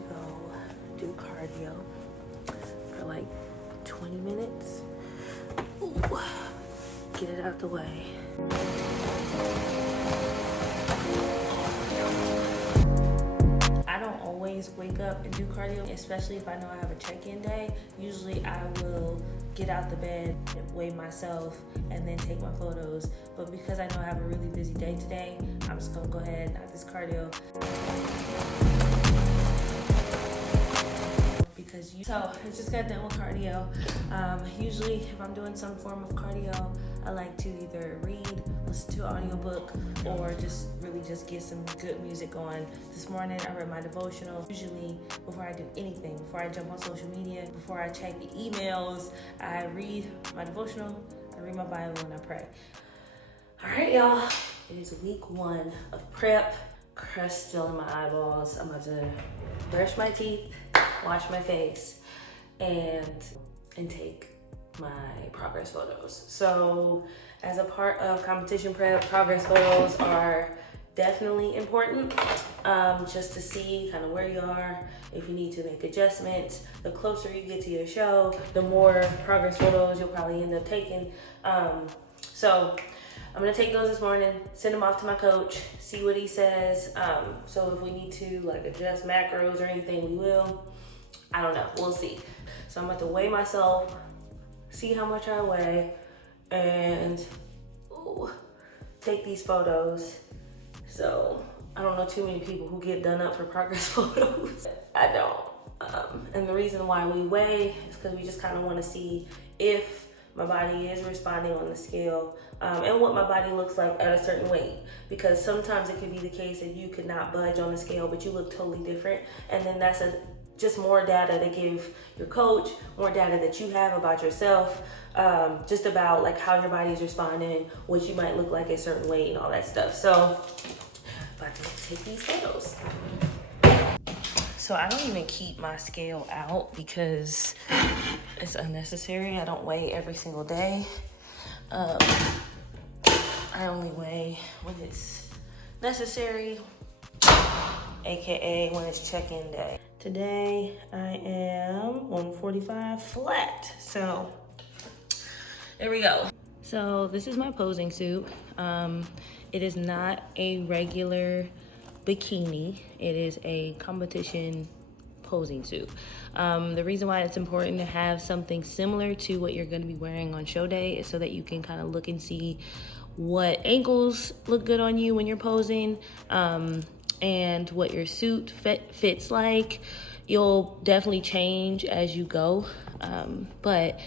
to go do cardio for like 20 minutes. Ooh, get it out the way. I don't always wake up and do cardio, especially if I know I have a check-in day. Usually I will get out the bed, weigh myself, and then take my photos. But because I know I have a really busy day today, I'm just gonna go ahead and knock this cardio. So I just got done with cardio. Usually if I'm doing some form of cardio, I like to either read, listen to an audiobook, or just really just get some good music on. This morning I read my devotional. Usually before I do anything, before I jump on social media, before I check the emails, I read my devotional, I read my Bible, and I pray. All right, y'all, it is week 1 of prep. Crust still in my eyeballs. I'm about to brush my teeth, wash my face, and take my progress photos. So as a part of competition prep, progress photos are definitely important, just to see kind of where you are, if you need to make adjustments. The closer you get to your show, the more progress photos you'll probably end up taking. So I'm gonna take those this morning, send them off to my coach, see what he says. So if we need to like adjust macros or anything, we will. I don't know, we'll see. So I'm about to weigh myself, see how much I weigh, and take these photos. So I don't know too many people who get done up for progress photos. I don't. And the reason why we weigh is because we just kind of want to see if my body is responding on the scale, and what my body looks like at a certain weight. Because sometimes it could be the case that you could not budge on the scale, but you look totally different. And then that's just more data to give your coach, more data that you have about yourself, just about like how your body is responding, what you might look like at a certain weight and all that stuff. So, about to take these photos. So I don't even keep my scale out because it's unnecessary. I don't weigh every single day. I only weigh when it's necessary, AKA when it's check-in day. Today I am 145 flat. So there we go. So this is my posing suit. It is not a regular bikini. It is a competition posing suit. The reason why it's important to have something similar to what you're going to be wearing on show day is so that you can kind of look and see what angles look good on you when you're posing, and what your suit fits like. You'll definitely change as you go, but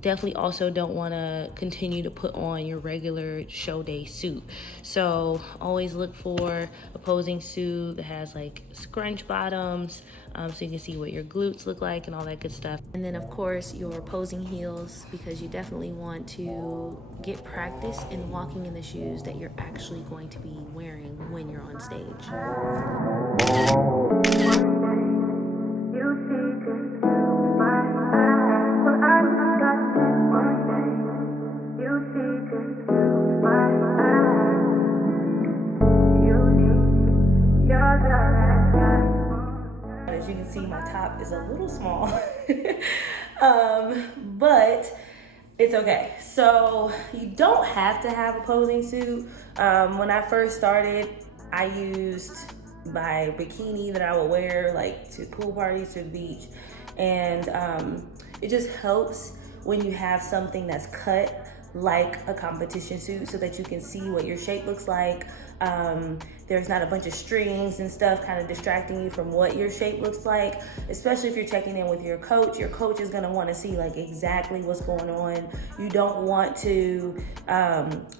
definitely also don't want to continue to put on your regular show day suit. So always look for a posing suit that has like scrunch bottoms, so you can see what your glutes look like and all that good stuff. And then of course your posing heels, because you definitely want to get practice in walking in the shoes that you're actually going to be wearing when you're on stage. As you can see, my top is a little small, but it's okay. So you don't have to have a posing suit. When I first started, I used my bikini that I would wear like to pool parties, to the beach, and it just helps when you have something that's cut like a competition suit so that you can see what your shape looks like. There's not a bunch of strings and stuff kind of distracting you from what your shape looks like, especially if you're checking in with your coach. Your coach is gonna wanna see like exactly what's going on. You don't want to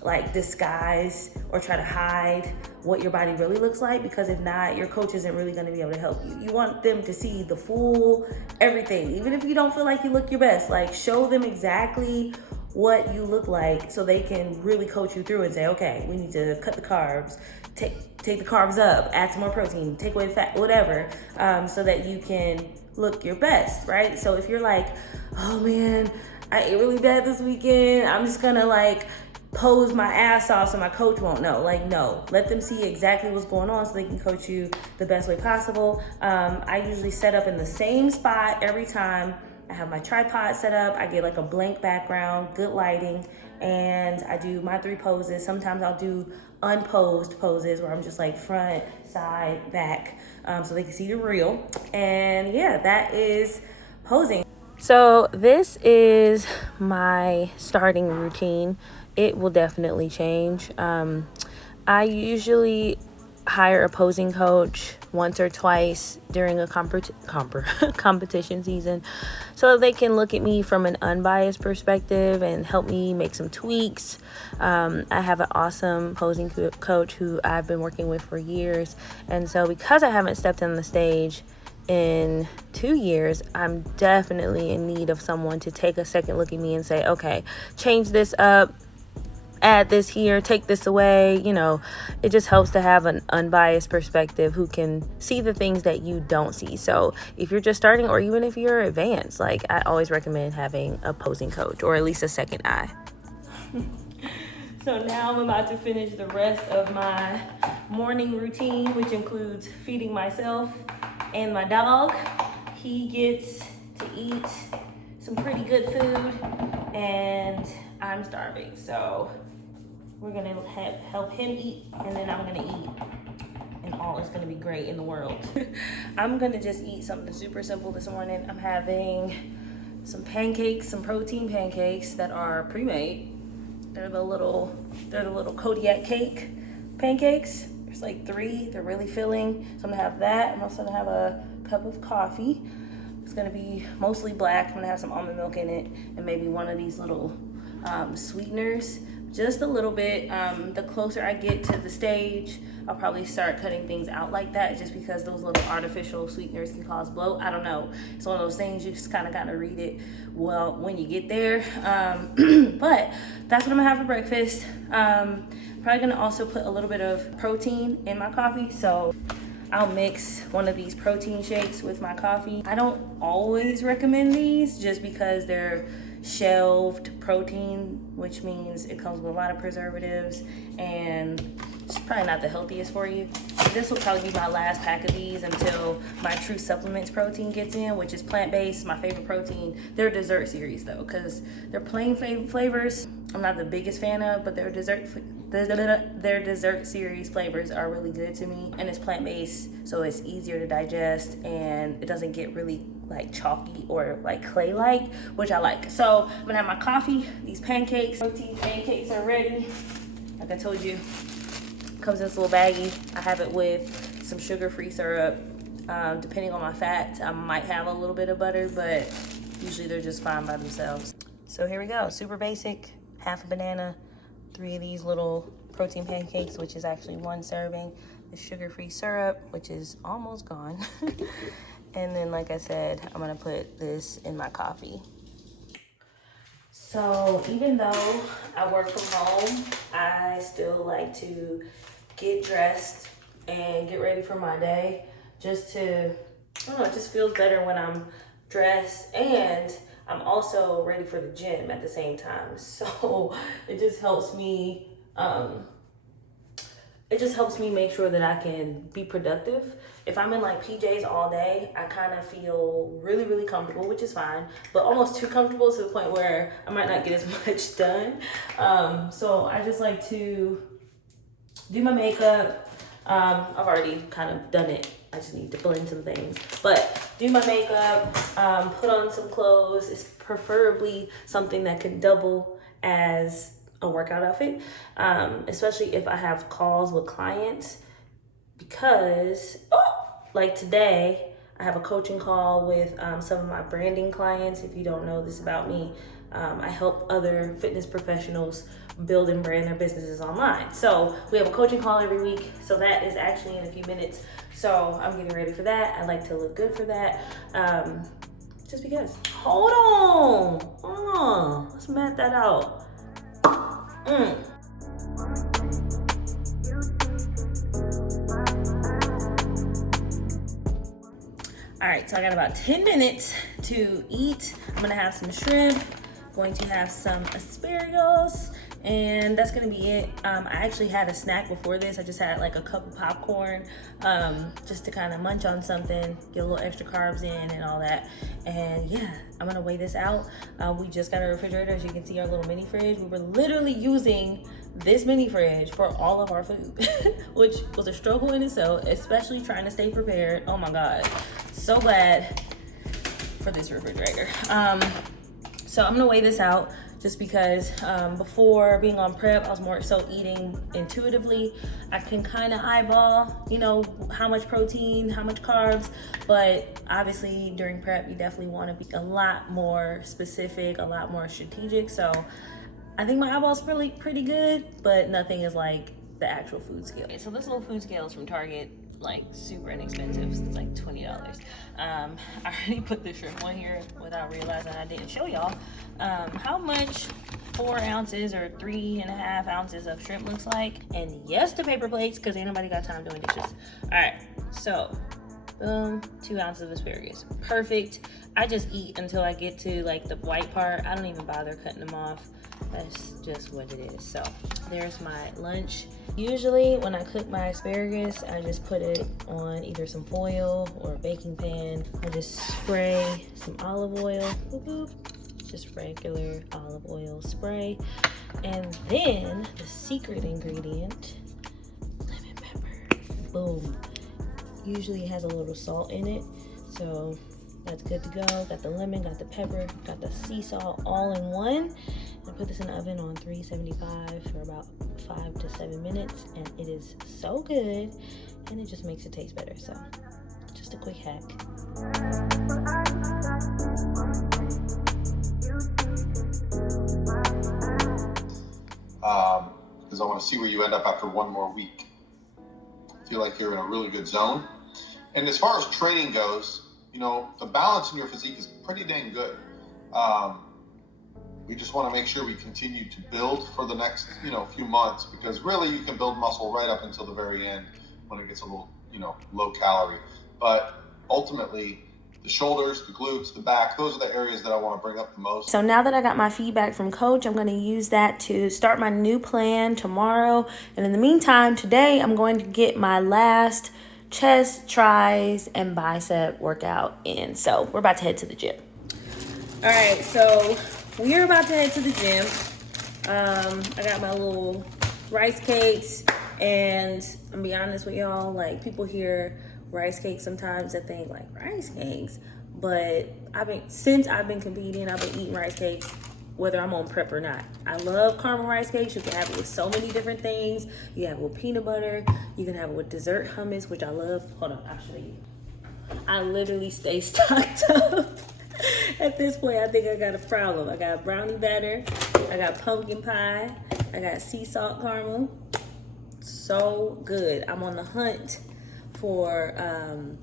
like disguise or try to hide what your body really looks like, because if not, your coach isn't really gonna be able to help you. You want them to see the full everything, even if you don't feel like you look your best. Like, show them exactly what you look like so they can really coach you through and say, okay, we need to cut the carbs, take the carbs up, add some more protein, take away the fat, whatever, so that you can look your best, right? So if you're like, oh man, I ate really bad this weekend, I'm just gonna like pose my ass off so my coach won't know. Like, no, let them see exactly what's going on so they can coach you the best way possible. I usually set up in the same spot every time. I have my tripod set up. I get like a blank background, good lighting, and I do my 3 poses. Sometimes I'll do unposed poses where I'm just like front, side, back, so they can see the real. And yeah, that is posing. So this is my starting routine. It will definitely change. I usually hire a posing coach once or twice during a competition season so they can look at me from an unbiased perspective and help me make some tweaks. I have an awesome posing coach who I've been working with for years, and so because I haven't stepped on the stage in 2 years, I'm definitely in need of someone to take a second look at me and say, okay, change this up, add this here, take this away. You know, it just helps to have an unbiased perspective who can see the things that you don't see. So if you're just starting, or even if you're advanced, like, I always recommend having a posing coach or at least a second eye. So now I'm about to finish the rest of my morning routine, which includes feeding myself and my dog. He gets to eat some pretty good food and I'm starving. So we're gonna help him eat, and then I'm gonna eat, and all is gonna be great in the world. I'm gonna just eat something super simple this morning. I'm having some pancakes, some protein pancakes that are pre-made. They're the little Kodiak cake pancakes. There's like 3. They're really filling. So I'm gonna have that. I'm also gonna have a cup of coffee. It's gonna be mostly black. I'm gonna have some almond milk in it, and maybe one of these little sweeteners, just a little bit. The closer I get to the stage, I'll probably start cutting things out like that, just because those little artificial sweeteners can cause bloat. I don't know. It's one of those things you just kind of got to read it well when you get there. But that's what I'm gonna have for breakfast. Probably gonna also put a little bit of protein in my coffee, so I'll mix one of these protein shakes with my coffee. I don't always recommend these just because they're shelved protein, which means it comes with a lot of preservatives and it's probably not the healthiest for you. This will probably be my last pack of these until my True Supplements protein gets in, which is plant-based, my favorite protein. They're a dessert series though, because they're plain flavors I'm not the biggest fan of, but their dessert series flavors are really good to me, and it's plant-based, so it's easier to digest and it doesn't get really like chalky or like clay-like, which I like. So I'm gonna have my coffee, these pancakes. Protein pancakes are ready. Like I told you, comes in this little baggie. I have it with some sugar-free syrup. Depending on my fat, I might have a little bit of butter, but usually they're just fine by themselves. So here we go, super basic, half a banana, 3 of these little protein pancakes, which is actually 1 serving, the sugar-free syrup, which is almost gone. And then, like I said, I'm gonna put this in my coffee. So even though I work from home, I still like to get dressed and get ready for my day, just to, I don't know, it just feels better when I'm dressed, and I'm also ready for the gym at the same time. So it just helps me, make sure that I can be productive. If I'm in like PJs all day, I kind of feel really, really comfortable, which is fine, but almost too comfortable to the point where I might not get as much done. So I just like to do my makeup. I've already kind of done it. I just need to blend some things, but do my makeup, put on some clothes. It's preferably something that can double as a workout outfit, especially if I have calls with clients, because like today I have a coaching call with some of my branding clients. If you don't know this about me, I help other fitness professionals build and brand their businesses online. So we have a coaching call every week. So that is actually in a few minutes. So I'm getting ready for that. I like to look good for that. Just because. Hold on. Let's map that out. All right, so I got about 10 minutes to eat. I'm gonna have some shrimp, going to have some asparagus, And that's gonna be it. I actually had a snack before this. I just had like a cup of popcorn, just to kind of munch on something, get a little extra carbs in and all that. And yeah, I'm gonna weigh this out. We just got a refrigerator, as you can see, our little mini fridge. We were literally using this mini fridge for all of our food, which was a struggle in itself, especially trying to stay prepared. Oh my God, so glad for this refrigerator. So I'm gonna weigh this out, just because before being on prep, I was more so eating intuitively. I can kind of eyeball, you know, how much protein, how much carbs, but obviously during prep, you definitely want to be a lot more specific, a lot more strategic. So I think my eyeball's really pretty good, but nothing is like the actual food scale. Okay, so this little food scale is from Target, like super inexpensive. It's like $20. I already put the shrimp on here without realizing I didn't show y'all how much 4 ounces or 3.5 ounces of shrimp looks like. And yes, the paper plates, because ain't nobody got time doing dishes. All right, so boom, 2 ounces of asparagus. Perfect. I just eat until I get to like the white part. I don't even bother cutting them off. That's just what it is. So there's my lunch. Usually when I cook my asparagus, I just put it on either some foil or a baking pan. I just spray some olive oil, boop, boop. Just regular olive oil spray. And then the secret ingredient, lemon pepper, boom. Usually it has a little salt in it, so that's good to go. Got the lemon, got the pepper, got the sea salt all in one. I put this in the oven on 375 for about 5 to 7 minutes, and it is so good, and it just makes it taste better. So just a quick hack. Because I want to see where you end up after one more week. I feel like you're in a really good zone. And as far as training goes, you know, the balance in your physique is pretty dang good. We just want to make sure we continue to build for the next, you know, few months, because really you can build muscle right up until the very end when it gets a little, you know, low calorie. But ultimately, the shoulders, the glutes, the back, those are the areas that I want to bring up the most. So now that I got my feedback from Coach, I'm going to use that to start my new plan tomorrow. And in the meantime, today I'm going to get my last chest, tries, and bicep workout in. So we're about to head to the gym. All right, so we are about to head to the gym. I got my little rice cakes, and I'm be honest with y'all, like, people hear rice cakes sometimes they think like rice cakes, but since I've been competing, I've been eating rice cakes whether I'm on prep or not. I love caramel rice cakes. You can have it with so many different things. You have it with peanut butter. You can have it with dessert hummus, which I love. Hold on, I'll show you. I literally stay stocked up. At this point, I think I got a problem. I got brownie batter. I got pumpkin pie. I got sea salt caramel. So good. I'm on the hunt for,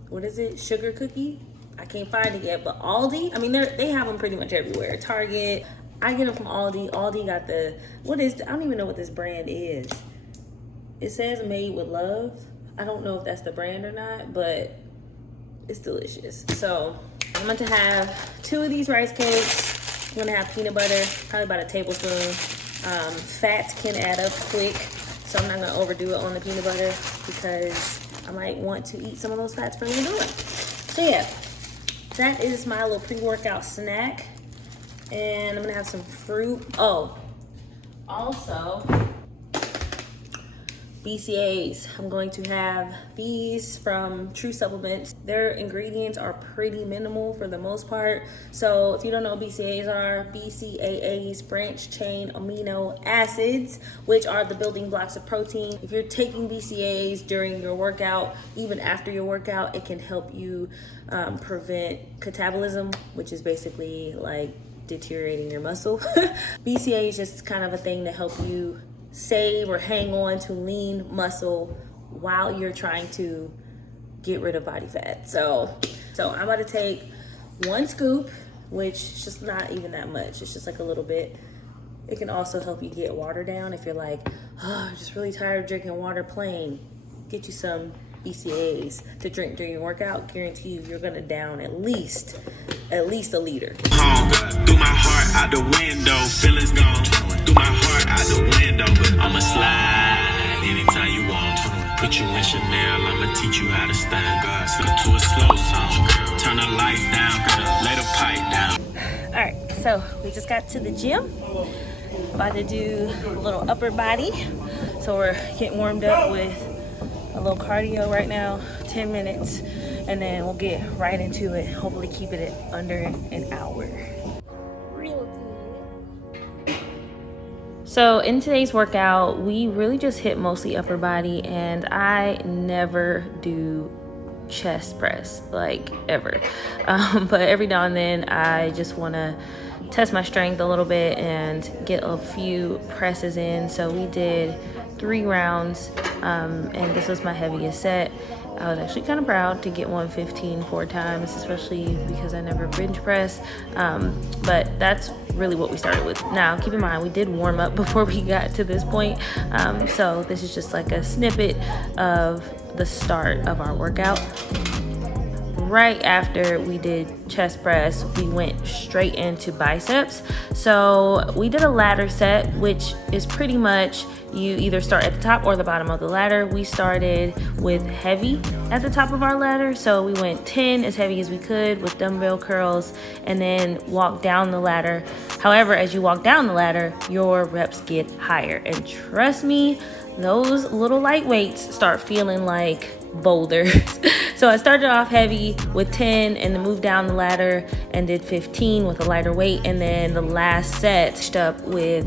what is it? Sugar cookie. I can't find it yet, but Aldi, I mean, they have them pretty much everywhere. Target. I get them from Aldi. Aldi got the, I don't even know what this brand is. It says made with love. I don't know if that's the brand or not, but it's delicious. So I'm going to have 2 of these rice cakes. I'm going to have peanut butter, probably about a tablespoon. Fats can add up quick, so I'm not going to overdo it on the peanut butter because I might want to eat some of those fats further doing. So yeah, that is my little pre-workout snack. And I'm going to have some fruit. Oh, also BCAAs. I'm going to have these from True Supplements. Their ingredients are pretty minimal for the most part. So if you don't know what BCAAs are, BCAAs, branched chain amino acids, which are the building blocks of protein. If you're taking BCAAs during your workout, even after your workout, it can help you prevent catabolism, which is basically like deteriorating your muscle. BCAA is just kind of a thing to help you save or hang on to lean muscle while you're trying to get rid of body fat. So I'm about to take 1 scoop, which is just not even that much. It's just like a little bit. It can also help you get water down if you're like, oh, I'm just really tired of drinking water plain. Get you some BCAAs to drink during your workout. Guarantee you're gonna down at least a liter. Through my heart out the window, feelings gone. Threw my heart out the window, but I'ma slide anytime you want. Put you in Chanel, I'ma teach you how to stand. God, slip to a slow song. Turn the lights down, lay the pipe down. All right, so we just got to the gym. About to do a little upper body. So we're getting warmed up with a little cardio right now, 10 minutes, and then we'll get right into it. Hopefully keep it at under an hour. So in today's workout, we really just hit mostly upper body, and I never do chest press, like ever. But every now and then I just want to test my strength a little bit and get a few presses in. So we did 3 rounds, and this was my heaviest set. I was actually kind of proud to get 115 4 times, especially because I never bench press. But that's really what we started with. Now, keep in mind, we did warm up before we got to this point. So this is just like a snippet of the start of our workout. Right after we did chest press, we went straight into biceps. So we did a ladder set, which is pretty much you either start at the top or the bottom of the ladder. We started with heavy at the top of our ladder. So we went 10 as heavy as we could with dumbbell curls and then walk down the ladder. However, as you walk down the ladder, your reps get higher. And trust me, those little light weights start feeling like boulders. So I started off heavy with 10 and then moved down the ladder and did 15 with a lighter weight, and then the last set up with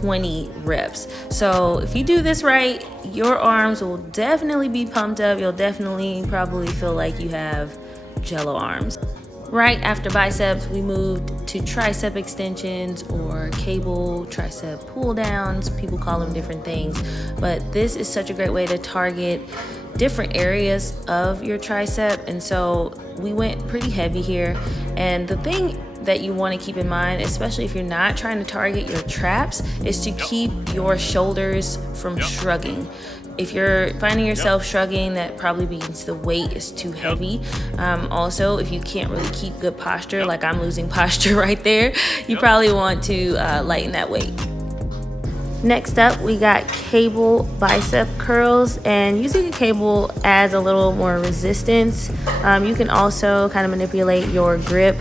20 reps. So if you do this right, your arms will definitely be pumped up. You'll definitely probably feel like you have jello arms. Right after biceps, we moved to tricep extensions or cable tricep pull downs. People call them different things, but this is such a great way to target different areas of your tricep. And so we went pretty heavy here. And the thing that you want to keep in mind, especially if you're not trying to target your traps, is to keep your shoulders from shrugging. If you're finding yourself shrugging, that probably means the weight is too heavy. Also, if you can't really keep good posture, like I'm losing posture right there, you probably want to lighten that weight. Next up, we got cable bicep curls, and using a cable adds a little more resistance. You can also kind of manipulate your grip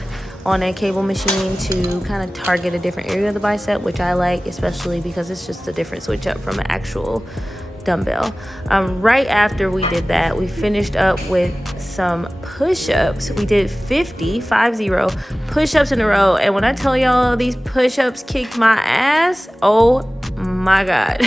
on a cable machine to kind of target a different area of the bicep, which I like, especially because it's just a different switch up from an actual dumbbell. Right after we did that, we finished up with some push-ups. We did 50 push-ups in a row, and when I tell y'all these push-ups kicked my ass, oh my God.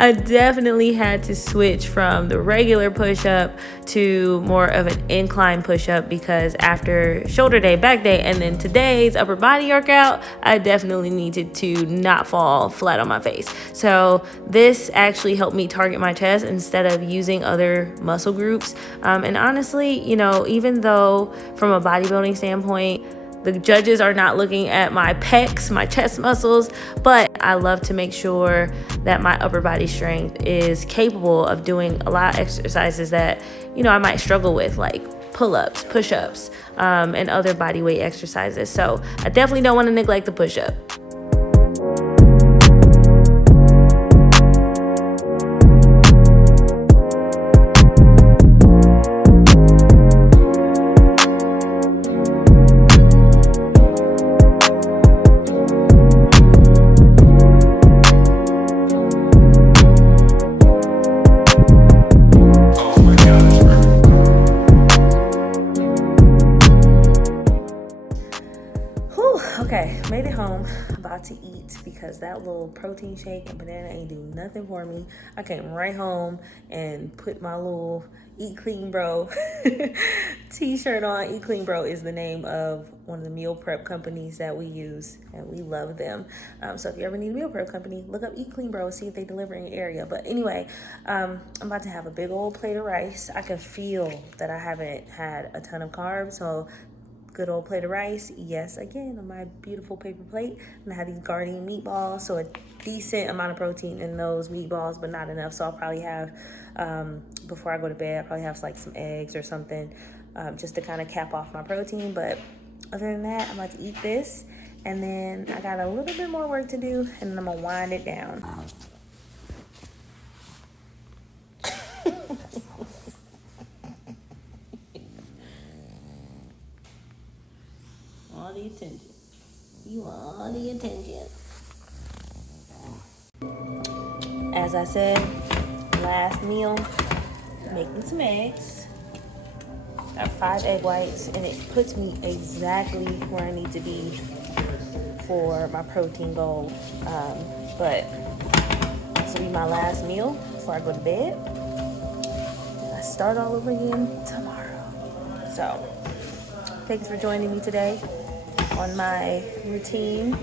I definitely had to switch from the regular push-up to more of an incline push-up, because after shoulder day, back day, and then today's upper body workout, I definitely needed to not fall flat on my face. So this actually helped me target my chest instead of using other muscle groups. And honestly, you know, even though from a bodybuilding standpoint, the judges are not looking at my pecs, my chest muscles, but I love to make sure that my upper body strength is capable of doing a lot of exercises that, you know, I might struggle with, like pull-ups, push-ups, and other body weight exercises. So I definitely don't want to neglect the push-up. Okay, made it home, about to eat because that little protein shake and banana ain't do nothing for me. I came right home and put my little Eat Clean Bro t-shirt on. Eat Clean Bro is the name of one of the meal prep companies that we use, and we love them. So if you ever need a meal prep company, look up Eat Clean Bro, see if they deliver in your area. But anyway, I'm about to have a big old plate of rice. I can feel that I haven't had a ton of carbs, so good old plate of rice. Yes, again, on my beautiful paper plate. And I have these Guardian meatballs, so a decent amount of protein in those meatballs, but not enough. So I'll probably have, before I go to bed, I'll probably have like some eggs or something, just to kind of cap off my protein. But other than that, I'm about to eat this, And then I got a little bit more work to do, and then I'm gonna wind it down. All the attention. You want all the attention. As I said, last meal, making some eggs. Got 5 egg whites, and it puts me exactly where I need to be for my protein goal. But this will be my last meal before I go to bed. And I start all over again tomorrow. So, thanks for joining me today on my routine.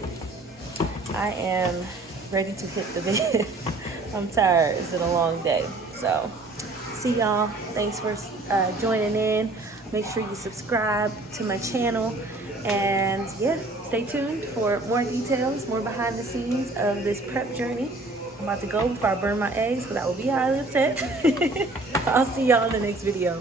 I am ready to hit the bed. I'm tired. It's been a long day. So, see y'all. Thanks for joining in. Make sure you subscribe to my channel. And yeah, stay tuned for more details, more behind the scenes of this prep journey. I'm about to go before I burn my eggs because I will be highly upset. I'll see y'all in the next video.